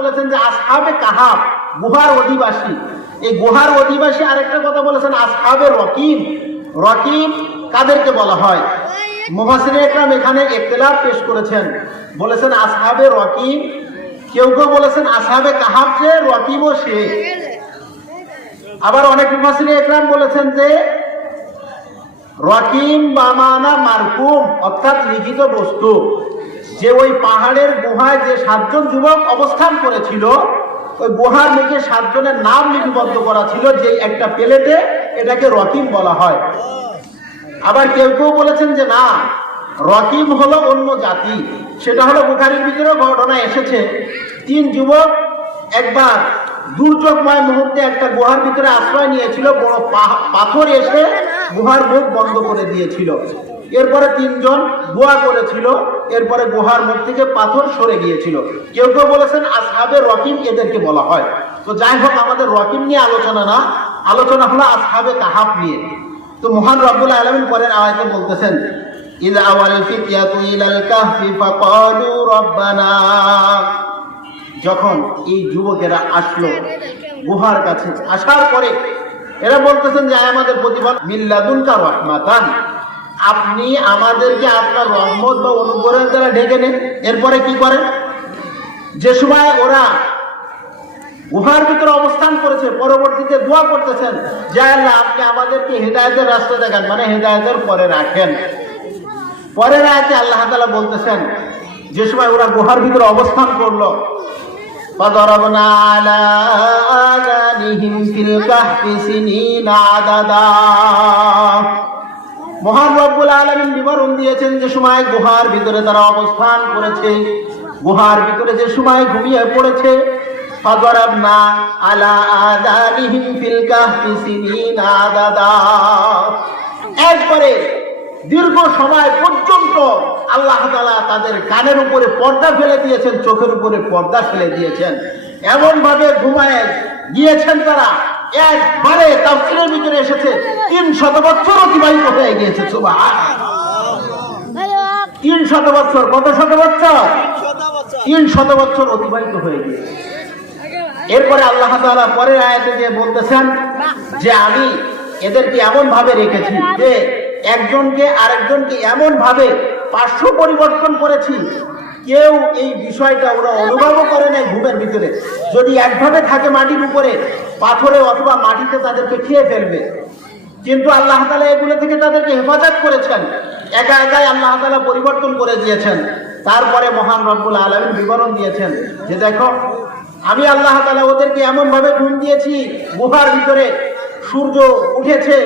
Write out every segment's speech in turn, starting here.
বলেছেন যে আসহাবে কাহাফ, গুহার অধিবাসী। এই গুহার অধিবাসী আরেকটা কথা বলেছেন আসহাবে রকিম। রকিম কাদেরকে বলা হয়? মুফাসসিরিনে ইকরাম এখানে ইখতিলাফ পেশ করেছেন, বলেছেন আসহাবে রকিম, কেউ কেউ বলেছেন আসহাবে কাহাফ যে রকিমও সে। আবার অনেক মুফাসসিরিনে ইকরাম বলেছেন যে রকিম বা মানা মারকুম, অর্থাৎ লিখিত বস্তু, যে ওই পাহাড়ের গুহায় যে 7 জন যুবক অবস্থান করেছিল, ওই গুহার মুখে 7 জনের নাম লিপিবদ্ধ করা ছিল যে একটা প্লেটে, এটাকে রকিম বলা হয়। আবার কেউ কেউ বলেছেন যে না, রকিম হলো অন্য জাতি। সেটা হলো বুখারীর ভিতরে ঘটনা এসেছে, 3 যুবক একবার দুর্যোগময় মুহূর্তে একটা গুহার ভিতরে আশ্রয় নিয়েছিল, বড় পাথর এসে গুহার মুখ বন্ধ করে দিয়েছিল। এরপরে 3 জন দোয়া করেছিল, এরপরে গুহার মুখ থেকে পাথর সরে গিয়েছিল। কেউ কেউ বলেছেন আসহাবে রকিম এদেরকে বলা হয়। তো যাই হোক, আমাদের রকিম নিয়ে আলোচনা না, আলোচনা হলো আসহাবে কাহাফ নিয়ে। তো মহান রব্বুল আলামিন পরের আয়াতে বলতেছেন ইযা আওয়াল ফিতয়াতু ইলাল কাহফি ফাকালু রব্বানা, যখন এই যুবকেরা আসলো গুহার কাছে, আসার পরে এরা বলতেছেন যে আমাদের প্রতিপাল মিল্লাদুনকা রাহমাতান, আপনি আমাদেরকে আপনার রহমত বা অনুগ্রহের দ্বারা ঢেকে নেন। এরপরে কি করেন? যে সময় ওরা গুহার ভিতরে অবস্থান করেছে, পরবর্তীতে দোয়া করতেছেন যে আল্লাহ আপনি আমাদেরকে হেদায়েতের রাস্তা দেখান, মানে হেদায়েতের পরে রাখেন। পরের আয়াতে আল্লাহ তাআলা বলতেছেন যে সময় ওরা গুহার ভিতরে অবস্থান করলো, ফাদারাবনা আলা আযানিহিম ফিল কাহফি সিনিনা আদাদা, মহান রব্বুল আলামিন বিবরণ দিয়েছেন যে সময় গুহার ভিতরে তারা অবস্থান করেছে, গুহার ভিতরে যে সময় ঘুমিয়ে পড়েছে, ফাদারাবনা আলা আযানিহিম ফিল কাহফি সিনিনা আদাদা, একবারে দীর্ঘ সময় পর্যন্ত আল্লাহ তাআলা তাদের কানের উপরে পর্দা ফেলে দিয়েছেন, চোখের উপরে পর্দা ফেলে দিয়েছেন, এমন ভাবে ঘুমায় গিয়েছেন তারা, একবারে তাফসীরের ভিতরে এসেছে 300 বছর অতিবাহিত হয়ে গিয়েছে। সুবহানাল্লাহ, 300 বছর। কত শত বছর? 300 বছর অতিবাহিত হয়ে গিয়েছে। এরপরে আল্লাহ তাআলা পরের আয়াতে গিয়ে বলতেছেন যে আমি এদেরকে এমন ভাবে রেখেছি যে একজনকে আরেকজনকে এমন ভাবে পার্শ্ব পরিবর্তন করেছি, কেউ এই বিষয়টা ওরা অনুভবও করে না ঘুমের ভিতরে। যদি একভাবে থাকে মাটির উপরে, পাথরে অথবা মাটিতে তাদেরকে খেয়ে ফেলবে, কিন্তু আল্লাহ তাআলা এগুলো থেকে তাদেরকে হেফাজত করেছেন, একা একাই আল্লাহ তাআলা পরিবর্তন করে দিয়েছেন। তারপরে মহান রব্বুল আলামিন বিবরণ দিয়েছেন যে দেখো, আমি আল্লাহ তাআলা ওদেরকে এমন ভাবে ঘুম দিয়েছি, গুহার ভিতরে সূর্য উঠেছে,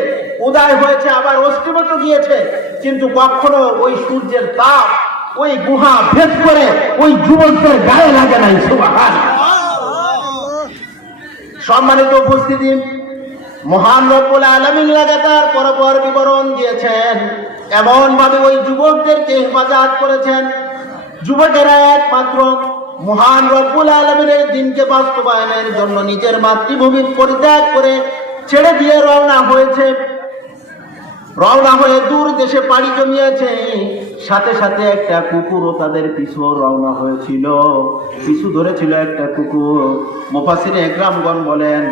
উদয় হয়েছে, আবার অস্তমিত গিয়েছে, কিন্তু কখনো ওই সূর্যের তাপ ওই গুহা ভেদ করে ওই যুবকদের গায়ে লাগে নাই। সুবহানাল্লাহ। সম্মানিত উপস্থিতি, মহান রব্বুল আলামিন লাগাতার পরপর বিবরণ দিয়েছেন, এমন ভাবে ওই যুবকদেরকে হেফাজত করেছেন। যুবকেরা একমাত্র মহান রব্বুল আলামিনের দ্বীনকে বাস্তবায়নের জন্য নিজের মাতৃভূমি পরিত্যাগ করে ছেড়ে দিয়ে রওনা হয়ে দূর দেশে পাড়ি জমিয়েছে। সাথে সাথে একটা কুকুরও তাদের পিছু রওনা হয়েছিল, পিছু ধরেছিল একটা কুকুর। মুফাসসিরিনে ইকরামগণ বলেন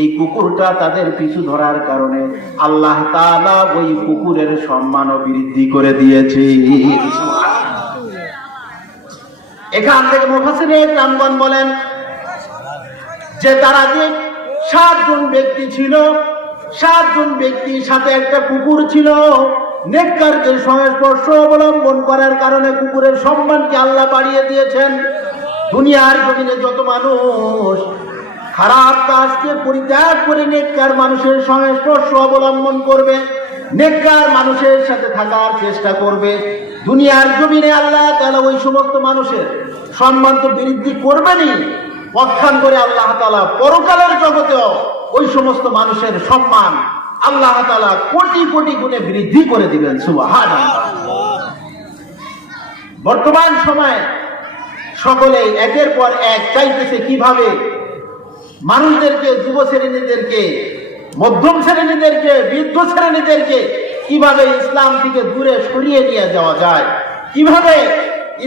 এই কুকুরটা তাদের পিছু ধরার কারণে আল্লাহ তাআলা ওই কুকুরের সম্মানও বৃদ্ধি করে দিয়েছে। এখান থেকে মুফাসসিরিনে ইকরামগণ বলেন যে তারা যে 7 জন ব্যক্তি ছিল, 7 জন ব্যক্তির সাথে একটা কুকুর ছিল। নেককারদের সংস্পর্শ অবলম্বন করার কারণে কুকুরের সম্মানকে আল্লাহ বাড়িয়ে দিয়েছেন। দুনিয়ার জমিনে যত মানুষ খারাপ কাজকে পরিত্যাগ করে নেককার মানুষের সংস্পর্শ অবলম্বন করবে, নেককার মানুষের সাথে থাকার চেষ্টা করবে, দুনিয়ার জমিনে আল্লাহ তাআলা ওই সমস্ত মানুষের সম্মান তো বৃদ্ধি করবেনই, পক্ষান্তরে আল্লাহ তাআলা পরকালের জগতেও ওই সমস্ত মানুষের সম্মান আল্লাহ তাআলা কোটি কোটি গুণে বৃদ্ধি করে দিবেন। সুবহানাল্লাহ। বর্তমান সময়ে সকলেই একের পর এক চাইতেছে কিভাবে মানুষদেরকে, যুব শ্রেণীদেরকে, মধ্যম শ্রেণীদেরকে, বৃদ্ধ শ্রেণীদেরকে কিভাবে ইসলাম থেকে দূরে সরিয়ে নিয়ে যাওয়া যায়, কিভাবে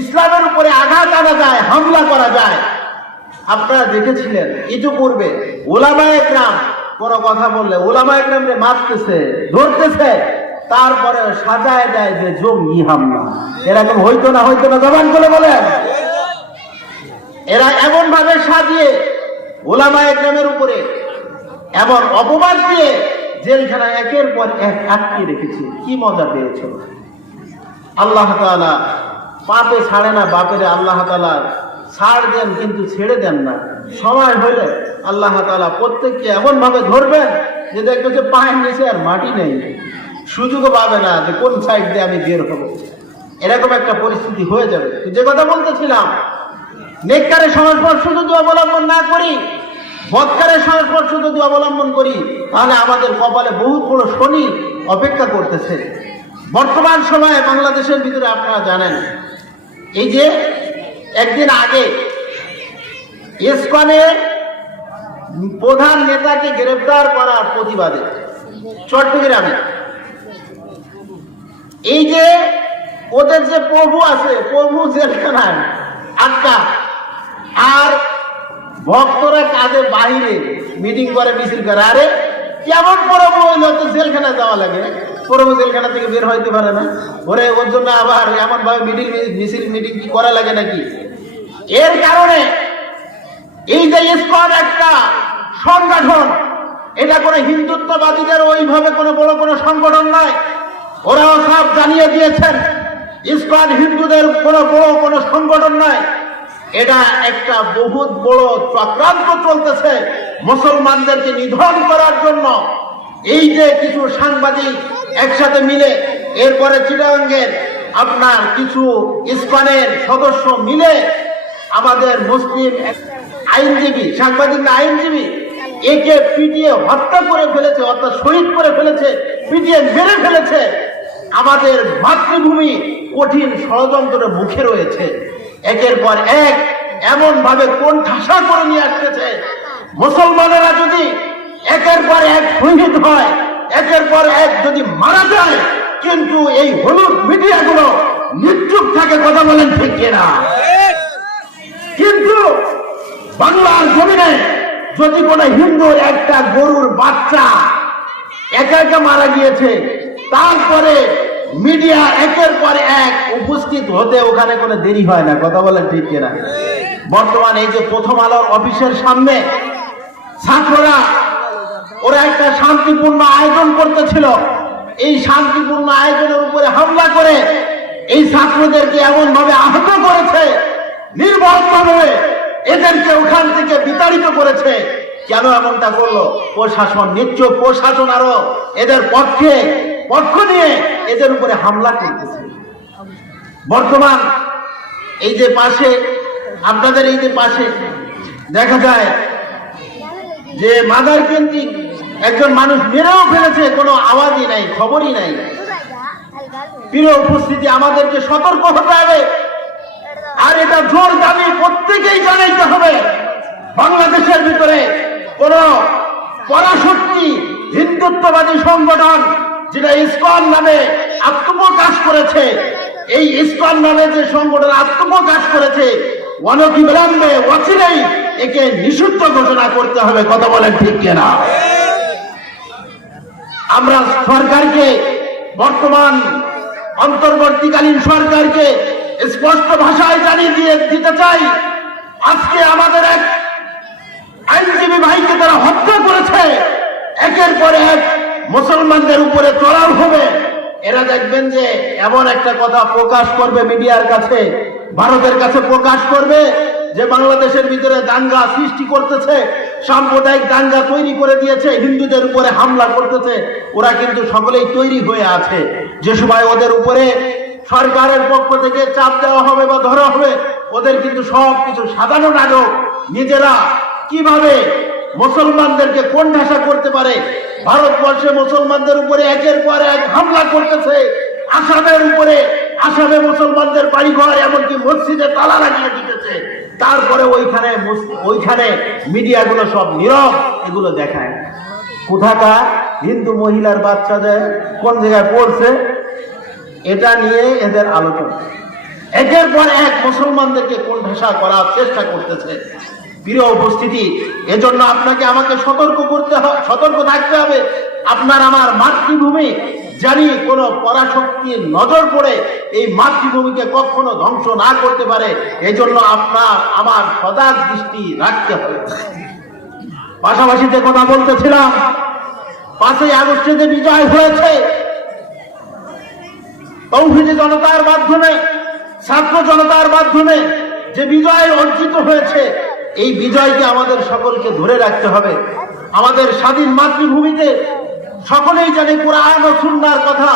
ইসলামের উপরে আঘাত আনা যায়, হামলা করা যায়। আপনারা দেখেছিলেন ইতিপূর্বে ওলামায়ে কেরাম কোনো কথা বললে ওলামায়ে কেরামরে মারতেছে, ধরতেছে, তারপরে সাজায় দেয় যে জঙ্গি হামলা। এরকম হইতো না জবান করে বলেন। এরা এমন ভাবে সাজিয়ে ওলামায়ে কেরামের উপরে এমন অপবাদ দিয়ে জেলখানা একের পর এক আটকে রেখেছে। কি মজা পেয়েছ? আল্লাহ তাআলা পাপে ছাড়ে না বাপেরে, আল্লাহ তাআলা ছাড় দেন কিন্তু ছেড়ে দেন না। সময় হলে আল্লাহ তাআলা প্রত্যেককে এমন ভাবে ধরবেন যে দেখবে যে পায়ের নিচে আর মাটি নেই, সুযোগও পাবে না যে কোন সাইড দিয়ে আমি বের হব। এরকম একটা পরিস্থিতি হয়ে যাবে। যে কথা বলতেছিলাম, নেককারের সংস্পর্শ যদি অবলম্বন না করি, বদকারের সংস্পর্শ যদি অবলম্বন করি, তাহলে আমাদের কপালে বহুত বড় শনি অপেক্ষা করতেছে। বর্তমান সময়ে বাংলাদেশের ভিতরে আপনারা জানেন, এই যে একদিন আগে ইসকনের প্রধান নেতাকে গ্রেফতার করার প্রতিবাদে চট্টগ্রামে এই যে ওদের যে প্রভু আছে, প্রভু জেলখানায় আটকা, আর ভক্তরা কাজে বাহিরে মিটিং করে, মিছিল করে। আরে কেমন প্রভু হইলো তো জেলখানায় যাওয়া লাগে? প্রভু জেলখানা থেকে বের হইতে পারে না? ওরে ওর জন্য আবার এমন ভাবে মিটিং কি করা লাগে নাকি? এর কারণে এই যে ইসকন একটা সংগঠন, এটা কোনো হিন্দুত্ববাদীদের ওইভাবে কোনো বড় কোনো সংগঠন নয়। ওরাও সব জানিয়ে দিয়েছেন ইসকন হিন্দুদের কোনো বড় কোনো সংগঠন নয়। এটা একটা বহুত বড় চক্রান্ত চলতেছে মুসলমানদেরকে নিধন করার জন্য। এই যে কিছু সাংবাদিক একসাথে মিলে, এরপরে চিটাগাঙ্গের আপনার কিছু ইসকনের সদস্য মিলে আমাদের মুসলিম আইনজীবী, সাংবাদিক না আইনজীবী, একে পিটিয়ে হত্যা করে ফেলেছে, অর্থাৎ শহীদ করে ফেলেছে, পিটিয়ে মেরে ফেলেছে। আমাদের মাতৃভূমি কঠিন ষড়যন্ত্রের মুখে রয়েছে। একের পর এক এমন ভাবে কোণঠাসা করে নিয়ে আসতেছে। মুসলমানেরা যদি একের পর এক শহীদ হয়, একের পর এক যদি মারা যায়, কিন্তু এই হলুদ মিডিয়াগুলো নিশ্চুপ থাকে। কথা বলেন ঠিক কিনা? কিন্তু বাংলার জমিনে যদি কোন হিন্দুর একটা গরুর বাচ্চা একা একা মারা গিয়েছে, তারপরে মিডিয়া একের পর এক উপস্থিত হতে ওখানে কোনো দেরি হয় না। কথা বলেন ঠিক কিনা? বর্তমানে এই যে প্রথম আলোর অফিসের সামনে ছাত্ররা ওরা একটা শান্তিপূর্ণ আয়োজন করতেছিল, এই শান্তিপূর্ণ আয়োজনের উপরে হামলা করে এই ছাত্রদেরকে এমন ভাবে আহত করেছে, নির্মমভাবে এদেরকে ওখান থেকে বিতাড়িত করেছে। কেন এমনটা করলো? প্রশাসন, নিশ্চয় প্রশাসন আরো এদের পক্ষ নিয়ে এদের উপরে হামলা করতেছে। বর্তমান এই যে পাশে, আপনাদের এই যে পাশে দেখা যায় যে মাদার কেন্দ্রিক একজন মানুষ মেরেও ফেলেছে, কোনো আওয়াজই নাই, খবরই নাই। প্রিয় উপস্থিতি, আমাদেরকে সতর্ক হতে হবে। আর এটা জোর দাবি প্রত্যেকেই জানাইতে হবে, বাংলাদেশের ভিতরে কোন পরাশক্তি হিন্দুত্ববাদী সংগঠন যেটা ইসকন নামে আত্মপ্রকাশ করেছে, এই ইসকন নামে যে সংগঠন আত্মপ্রকাশ করেছে, অনতিবিলম্বে অচিরেই একে নিষিদ্ধ ঘোষণা করতে হবে। কথা বলেন ঠিক কিনা? আমরা সরকারকে, বর্তমান অন্তর্বর্তীকালীন সরকারকে স্পষ্ট ভাষায় জানিয়ে দিতে চাই, আজকে আমাদের এক আইনজীবী ভাইকে তারা হত্যা করেছে, একের পর এক মুসলমানদের উপরে চড়াও হবে। এরা দেখবেন যে এমন একটা কথা প্রকাশ করবে মিডিয়ার কাছে, ভারতের কাছে প্রকাশ করবে যে বাংলাদেশের ভিতরে দাঙ্গা সৃষ্টি করতেছে, সাম্প্রদায়িক দাঙ্গা তৈরি করে দিয়েছে, হিন্দুদের উপরে হামলা করতেছে। ওরা কিন্তু সকলেই তৈরি হয়ে আছে, যে সময় ওদের উপরে সরকারের পক্ষ থেকে চাপ দেওয়া হবে বা ধরা হবে, ওদের কিন্তু সবকিছু সাজানো নাটক। নিজেরা কিভাবে মুসলমানদেরকে কোণঠাসা করতে পারে, ভারতবর্ষে মুসলমানদের উপরে একের পর এক হামলা করতেছে। আসামের উপরে, আসামে মুসলমানদের বাড়িঘর, এমনকি মসজিদে তালা লাগিয়ে দিতেছে। তারপরে ওইখানে মিডিয়াগুলো সব নীরব, এগুলো দেখায়। কোথাকার হিন্দু মহিলার বাচ্চাদের কোন জায়গায় পড়ছে, এটা নিয়ে এদের আলোচনা। একের পর এক মুসলমানদেরকে কোণঠাসা করার চেষ্টা করতেছে। প্রিয় উপস্থিতি, এজন্য আপনাকে আমাকে সতর্ক থাকতে হবে। আপনার আমার মাতৃভূমি জানি কোন পরাশক্তির নজর পড়ে এই মাতৃভূমিকে কখনো ধ্বংস না করতে পারে, এজন্য আপনার আমার সজাগ দৃষ্টি রাখতে হবে। পাশাপাশি যে কথা বলতেছিলাম, 5ই আগস্টে যে বিজয় হয়েছে তৌহিদি জনতার মাধ্যমে, ছাত্র জনতার মাধ্যমে যে বিজয় অর্জিত হয়েছে, এই বিজয়কে আমাদের সকলকে ধরে রাখতে হবে। আমাদের স্বাধীন মাতৃভূমিতে সকলেই জানে কোরআন ও সুন্নাহর কথা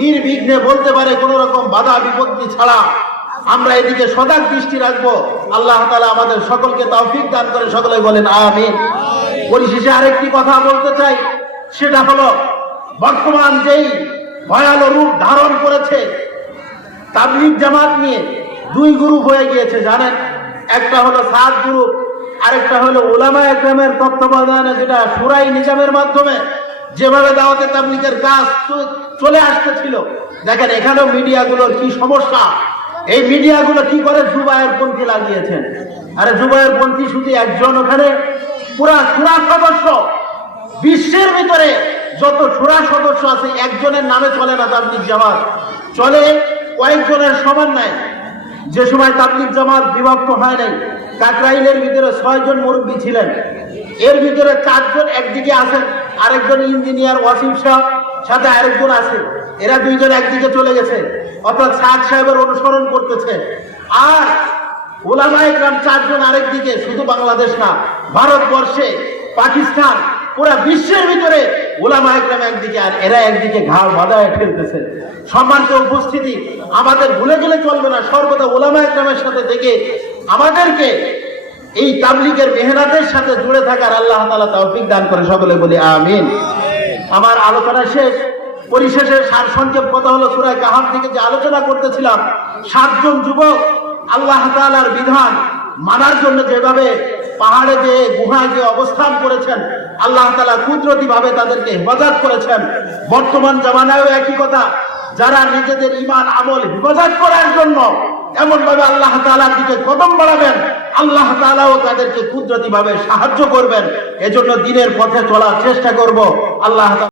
নির্বিঘ্নে বলতে পারে, কোন রকম বাধা বিপত্তি ছাড়া। আমরা এদিকে সজাগ দৃষ্টি রাখবো। আল্লাহ তাআলা আমাদের সকলকে তৌফিক দান করে, সকলে বলেন আমিন। পরিশেষে আরেকটি কথা বলতে চাই, সেটা হলো বর্তমান যেই ভয়াল রূপ ধারণ করেছে তাবলীগ জামাত নিয়ে 2 গ্রুপ হয়ে গিয়েছে জানেন। একটা হলো 7 গ্রুপ, আরেকটা হলো উলামায়ে কেরামের তত্ত্বাবধানে যেটা শুরাই নিজামের মাধ্যমে যেভাবে দাওয়াতে তাবলীগের কাজ চলে আসতেছিল। দেখেন এখানেও মিডিয়াগুলোর কি সমস্যা। এই মিডিয়াগুলো কি করে জুবায়ের পন্থী লাগিয়েছেন। আরে জুবায়ের পন্থী শুধু একজন, ওখানে পুরা শুরা সদস্য, বিশ্বের ভিতরে যত শুরা সদস্য আছে একজনের নামে চলে না তাবলীগ জামাত, চলে কয়েকজনের সমন্বয়। যে সময় তাবলীগ জামাত বিভক্ত হয় নাই, কাকরাইলের ভিতরে 6 জন মুরব্বী ছিলেন, এর ভিতরে 4 জন একদিকে আছেন, আরেকজন ইঞ্জিনিয়ার ওয়াসিম শাহ, সাথে আরেকজন আছে, এরা 2 জন একদিকে চলে গেছে, অর্থাৎ সাদ সাহেবের অনুসরণ করতেছে। আর উলামায়ে কেরাম 4 জন আরেকদিকে, শুধু বাংলাদেশ না, ভারতবর্ষে, পাকিস্তান, পুরা বিশ্বের ভিতরে উলামায়ে কেরাম একদিকে আর এরা একদিকে ঘাড় বাঁধায় ফেলতেছে। সম্মানিত উপস্থিতি, আমাদের ভুলে গেলে চলবে না, সর্বদা উলামায়ে কেরামের সাথে থেকে আমাদেরকে এই তাবলীগের মেহনতের সাথে জুড়ে থাকার আল্লাহ তাআলা তৌফিক দান করে, সকলে বলি আমিন। আমার আলোচনা শেষ। পরিশেষে সারসংক্ষেপ কথা হলো, সূরা কাহাফ থেকে যে আলোচনা করতেছিলাম, 7 জন যুবক আল্লাহ তাআলার বিধান মানার জন্য যেভাবে পাহাড়ে যে গুহায় যে অবস্থান করেছেন, আল্লাহ তাআলা কুদরতি ভাবে তাদেরকে হেফাজত করেছেন। বর্তমান জামানায়ও একই কথা, যারা নিজেদের ঈমান আমল হেফাজত করার জন্য এমন ভাবে আল্লাহ তাআলার দিকে কদম বাড়াবেন, আল্লাহ তাআলাও তাদেরকে কুদরতি ভাবে সাহায্য করবেন। এজন্য দ্বীনের পথে চলার চেষ্টা করব। আল্লাহ